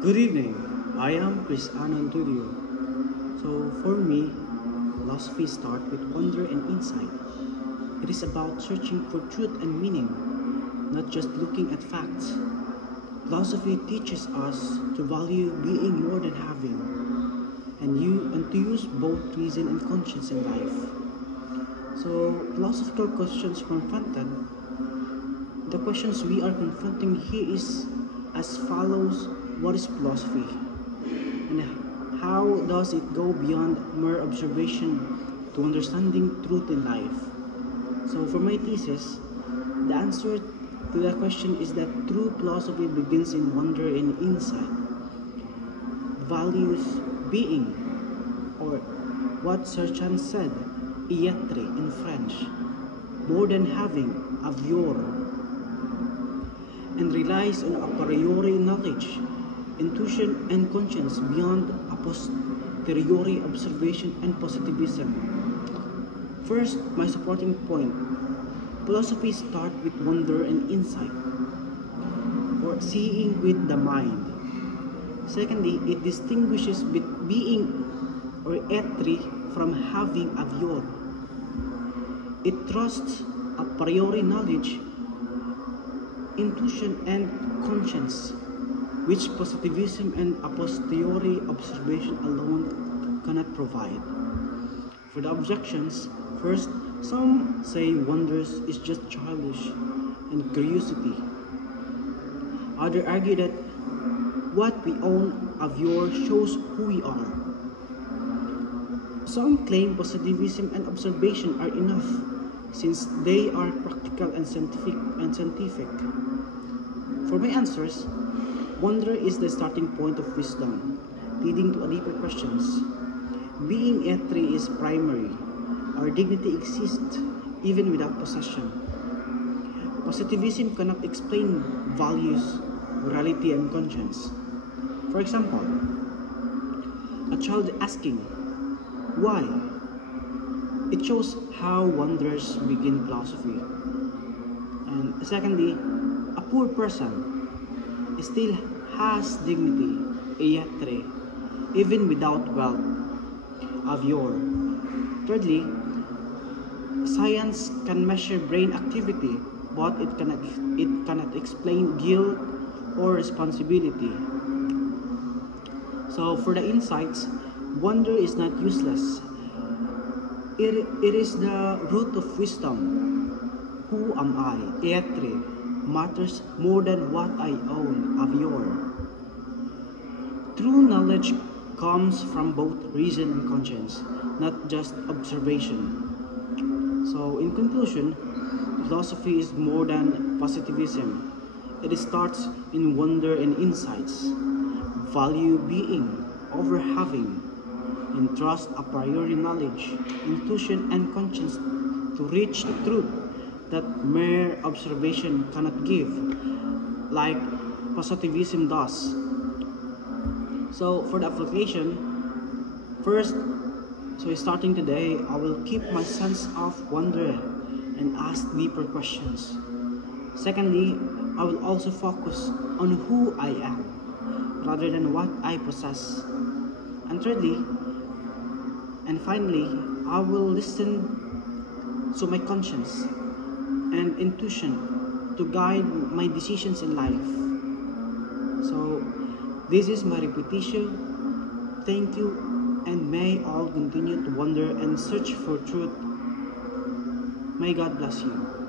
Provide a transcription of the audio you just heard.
Good evening. I am Chris Anantudio. So for me, philosophy starts with wonder and insight. It is about searching for truth and meaning, not just looking at facts. Philosophy teaches us to value being more than having, and to use both reason and conscience in life. So philosophical questions confronted. The questions we are confronting here is as follows: what is philosophy? And how does it go beyond mere observation to understanding truth in life? So for my thesis, the answer to that question is that true philosophy begins in wonder and insight, values being, or what Sarchan said, être in French, more than having, avoir, and relies on a priori knowledge, intuition, and conscience beyond a posteriori observation and positivism. First, my supporting point: philosophy starts with wonder and insight, or seeing with the mind. Secondly, it distinguishes being or être from having avoir. It trusts a priori knowledge, intuition, and conscience, which positivism and a posteriori observation alone cannot provide. For the objections, first, some say wonders is just childish and curiosity. Others argue that what we own of yours shows who we are. Some claim positivism and observation are enough, since they are practical and scientific. For my answers, wonder is the starting point of wisdom, leading to deeper questions. Being être is primary. Our dignity exists even without possession. Positivism cannot explain values, morality, and conscience. For example, a child asking, why? It shows how wonders begin philosophy. And secondly, a poor person still has dignity, être, even without wealth, avoir. Thirdly, science can measure brain activity, but it cannot explain guilt or responsibility. So for the insights, wonder is not useless. It is the root of wisdom. Who am I? Être matters more than what I own, avoir. True knowledge comes from both reason and conscience, not just observation. So in conclusion, philosophy is more than positivism. It starts in wonder and insights, value being over having, and trust a priori knowledge, intuition, and conscience to reach the truth that mere observation cannot give, like positivism does. So for the application, first, starting today, I will keep my sense of wonder and ask deeper questions. Secondly, I will also focus on who I am rather than what I possess. And thirdly, and finally, I will listen to my conscience and intuition to guide my decisions in life. So, this is my repetition. Thank you, and may all continue to wonder and search for truth. May God bless you.